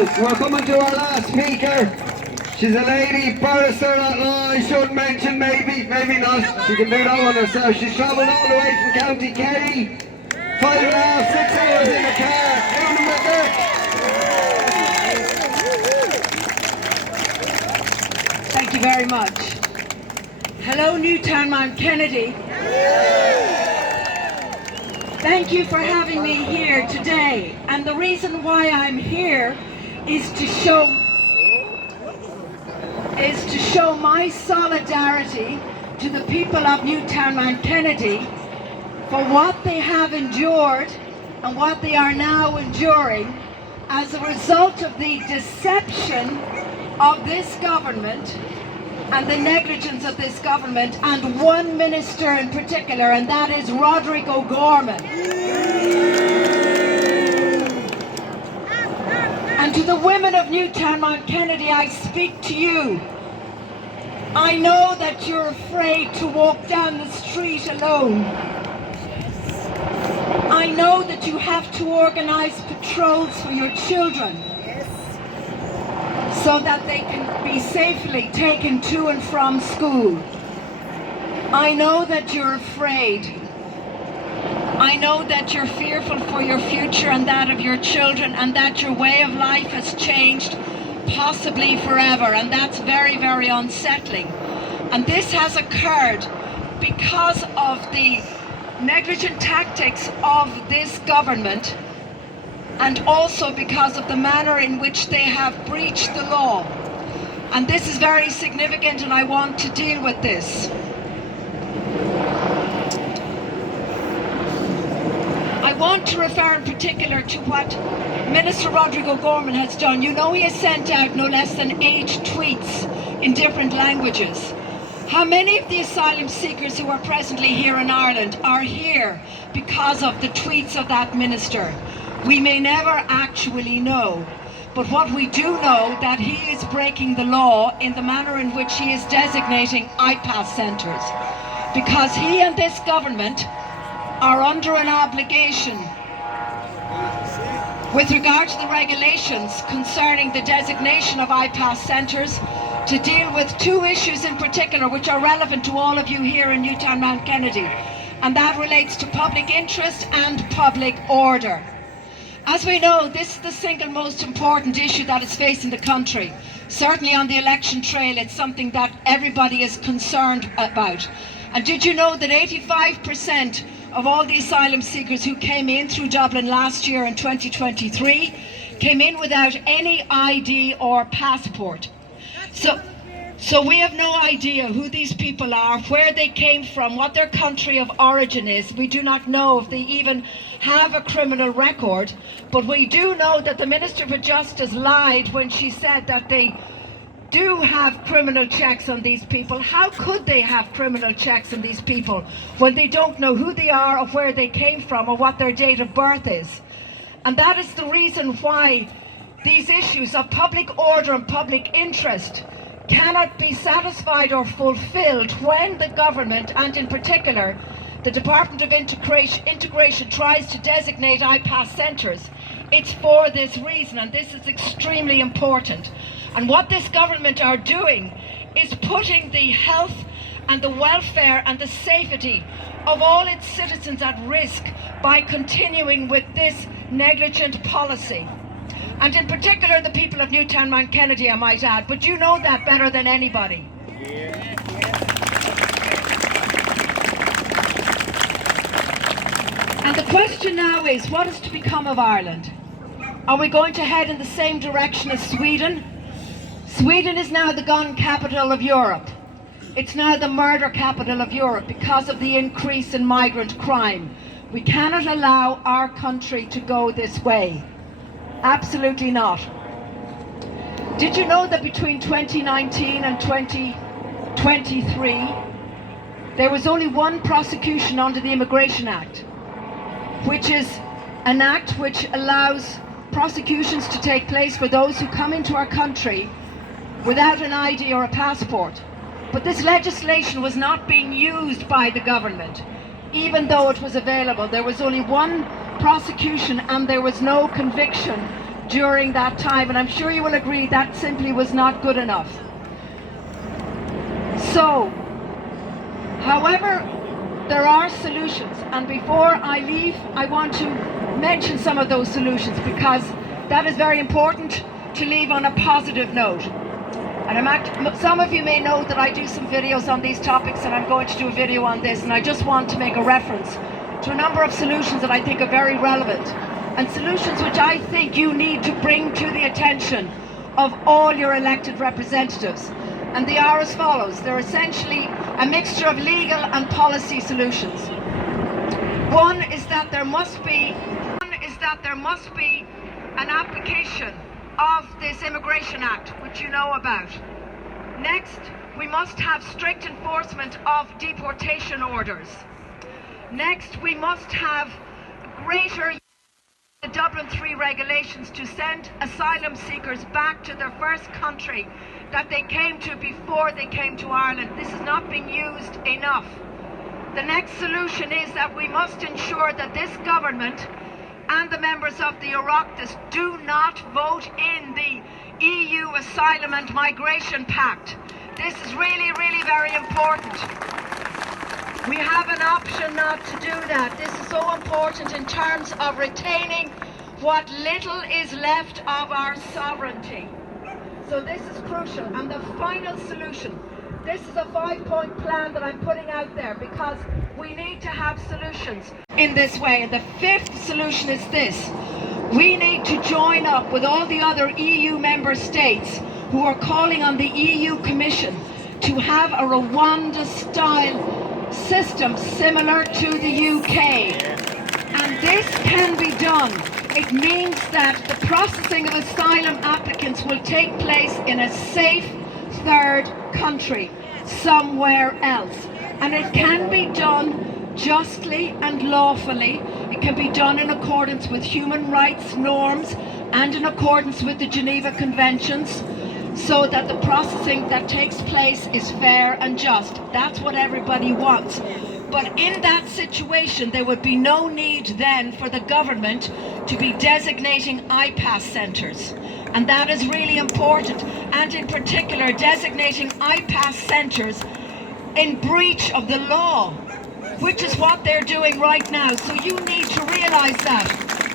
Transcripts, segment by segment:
we're coming to our last speaker. She's a lady, barrister at law, I should mention, maybe not. She can do that one herself. She's travelled all the way from County Kerry. 5.5, 6 hours in the car. Down with her. Thank you very much. Hello, Newtownmountkennedy. Thank you for having me here today. And the reason why I'm here is to show my solidarity to the people of Newtownmountkennedy for what they have endured and what they are now enduring as a result of the deception of this government and the negligence of this government, and one minister in particular, and that is Roderick O'Gorman. And to the women of Newtownmountkennedy, I speak to you. I know that you're afraid to walk down the street alone. I know that you have to organise patrols for your children so that they can be safely taken to and from school. I know that you're afraid. I know that you're fearful for your future and that of your children, and that your way of life has changed, possibly forever, and that's very, very unsettling. And this has occurred because of the negligent tactics of this government, and also because of the manner in which they have breached the law. And this is very significant, and I want to deal with this. I want to refer in particular to what Minister Roderick O'Gorman has done. You know, he has sent out no less than 8 tweets in different languages. How many of the asylum seekers who are presently here in Ireland are here because of the tweets of that minister? We may never actually know, but what we do know that he is breaking the law in the manner in which he is designating IPAS centres, because he and this government are under an obligation with regard to the regulations concerning the designation of IPAS centres to deal with 2 issues in particular which are relevant to all of you here in Newtownmountkennedy, and that relates to public interest and public order. As we know, this is the single most important issue that is facing the country. Certainly on the election trail, it's something that everybody is concerned about. And did you know that 85% of all the asylum seekers who came in through Dublin last year in 2023 came in without any ID or passport? So we have no idea who these people are, where they came from, what their country of origin is. We do not know if they even have a criminal record, but we do know that the Minister for Justice lied when she said that they do have criminal checks on these people. How could they have criminal checks on these people when they don't know who they are or where they came from or what their date of birth is? And that is the reason why these issues of public order and public interest cannot be satisfied or fulfilled when the government, and in particular the Department of Integration, tries to designate IPAS centres. It's for this reason, and this is extremely important. And what this government are doing is putting the health and the welfare and the safety of all its citizens at risk by continuing with this negligent policy. And in particular the people of Newtownmountkennedy, I might add, but you know that better than anybody. And the question now is, what is to become of Ireland? Are we going to head in the same direction as Sweden? Sweden is now the gun capital of Europe. It's now the murder capital of Europe because of the increase in migrant crime. We cannot allow our country to go this way. Absolutely not. Did you know that between 2019 and 2023 there was only one prosecution under the Immigration Act, which is an act which allows prosecutions to take place for those who come into our country without an ID or a passport. But this legislation was not being used by the government, even though it was available. There was only one prosecution and there was no conviction during that time, and I'm sure you will agree that simply was not good enough. So, however, there are solutions, and before I leave, I want to mention some of those solutions, because that is very important to leave on a positive note. And some of you may know that I do some videos on these topics, and I'm going to do a video on this, and I just want to make a reference to a number of solutions that I think are very relevant, and solutions which I think you need to bring to the attention of all your elected representatives. And they are as follows. They're essentially a mixture of legal and policy solutions. One is that there must be an application of this Immigration Act, which you know about. Next, we must have strict enforcement of deportation orders. Next, we must have greater the Dublin III regulations to send asylum seekers back to their first country that they came to before they came to Ireland. This is not being used enough. The next solution is that we must ensure that this government and the members of the Oireachtas do not vote in the EU Asylum and Migration Pact. This is really, really very important. We have an option not to do that. This is so important in terms of retaining what little is left of our sovereignty. So this is crucial. And the final solution, this is a 5-point plan that I'm putting out there, because we need to have solutions in this way. And the fifth solution is this. We need to join up with all the other EU member states who are calling on the EU Commission to have a Rwanda-style system similar to the UK. And this can be done. It means that the processing of asylum applicants will take place in a safe third country, somewhere else. And it can be done justly and lawfully. It can be done in accordance with human rights norms and in accordance with the Geneva Conventions, so that the processing that takes place is fair and just. That's what everybody wants. But in that situation, there would be no need then for the government to be designating IPAS centres. And that is really important. And in particular, designating IPAS centres in breach of the law, which is what they're doing right now. So you need to realise that.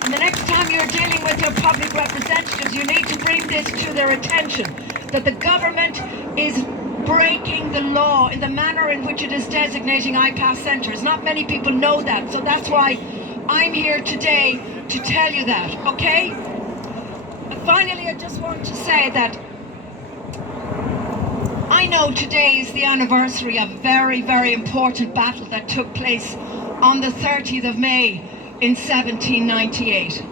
And the next time you're dealing with your public representatives, you need to bring this to their attention, that the government is breaking the law in the manner in which it is designating IPAS centres. Not many people know that, so that's why I'm here today to tell you that, okay? And finally, I just want to say that I know today is the anniversary of a very, very important battle that took place on the 30th of May in 1798.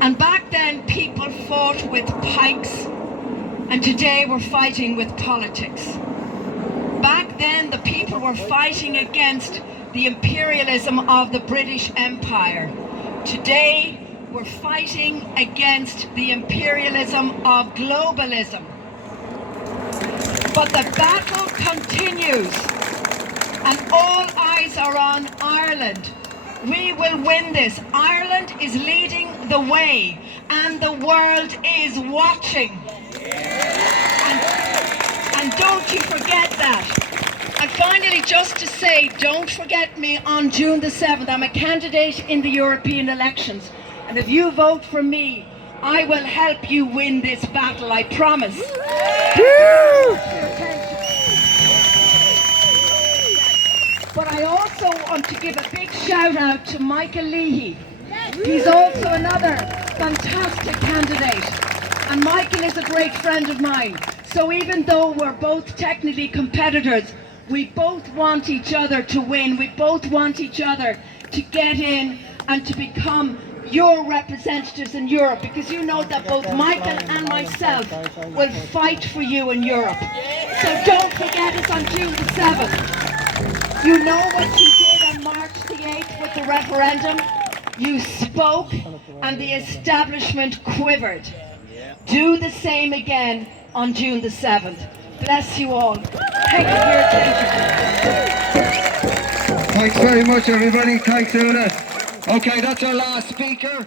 And back then people fought with pikes, and today we're fighting with politics. Back then the people were fighting against the imperialism of the British Empire. Today we're fighting against the imperialism of globalism. But the battle continues, and all eyes are on Ireland. We will win this. Ireland is leading the way, and the world is watching. And don't you forget that. And finally, just to say, don't forget me on June the 7th. I'm a candidate in the European elections. And if you vote for me, I will help you win this battle, I promise. But I also want to give a big shout out to Michael Leahy. He's also another fantastic candidate. And Michael is a great friend of mine. So even though we're both technically competitors, we both want each other to win. We both want each other to get in and to become your representatives in Europe, because you know that both Michael and myself will fight for you in Europe. So don't forget us on June the 7th. You know what you did on March the 8th with the referendum? You spoke and the establishment quivered. Do the same again on June the 7th. Bless you all. Thank you for your attention. Thanks very much, everybody. Thanks, Una. Okay, that's our last speaker.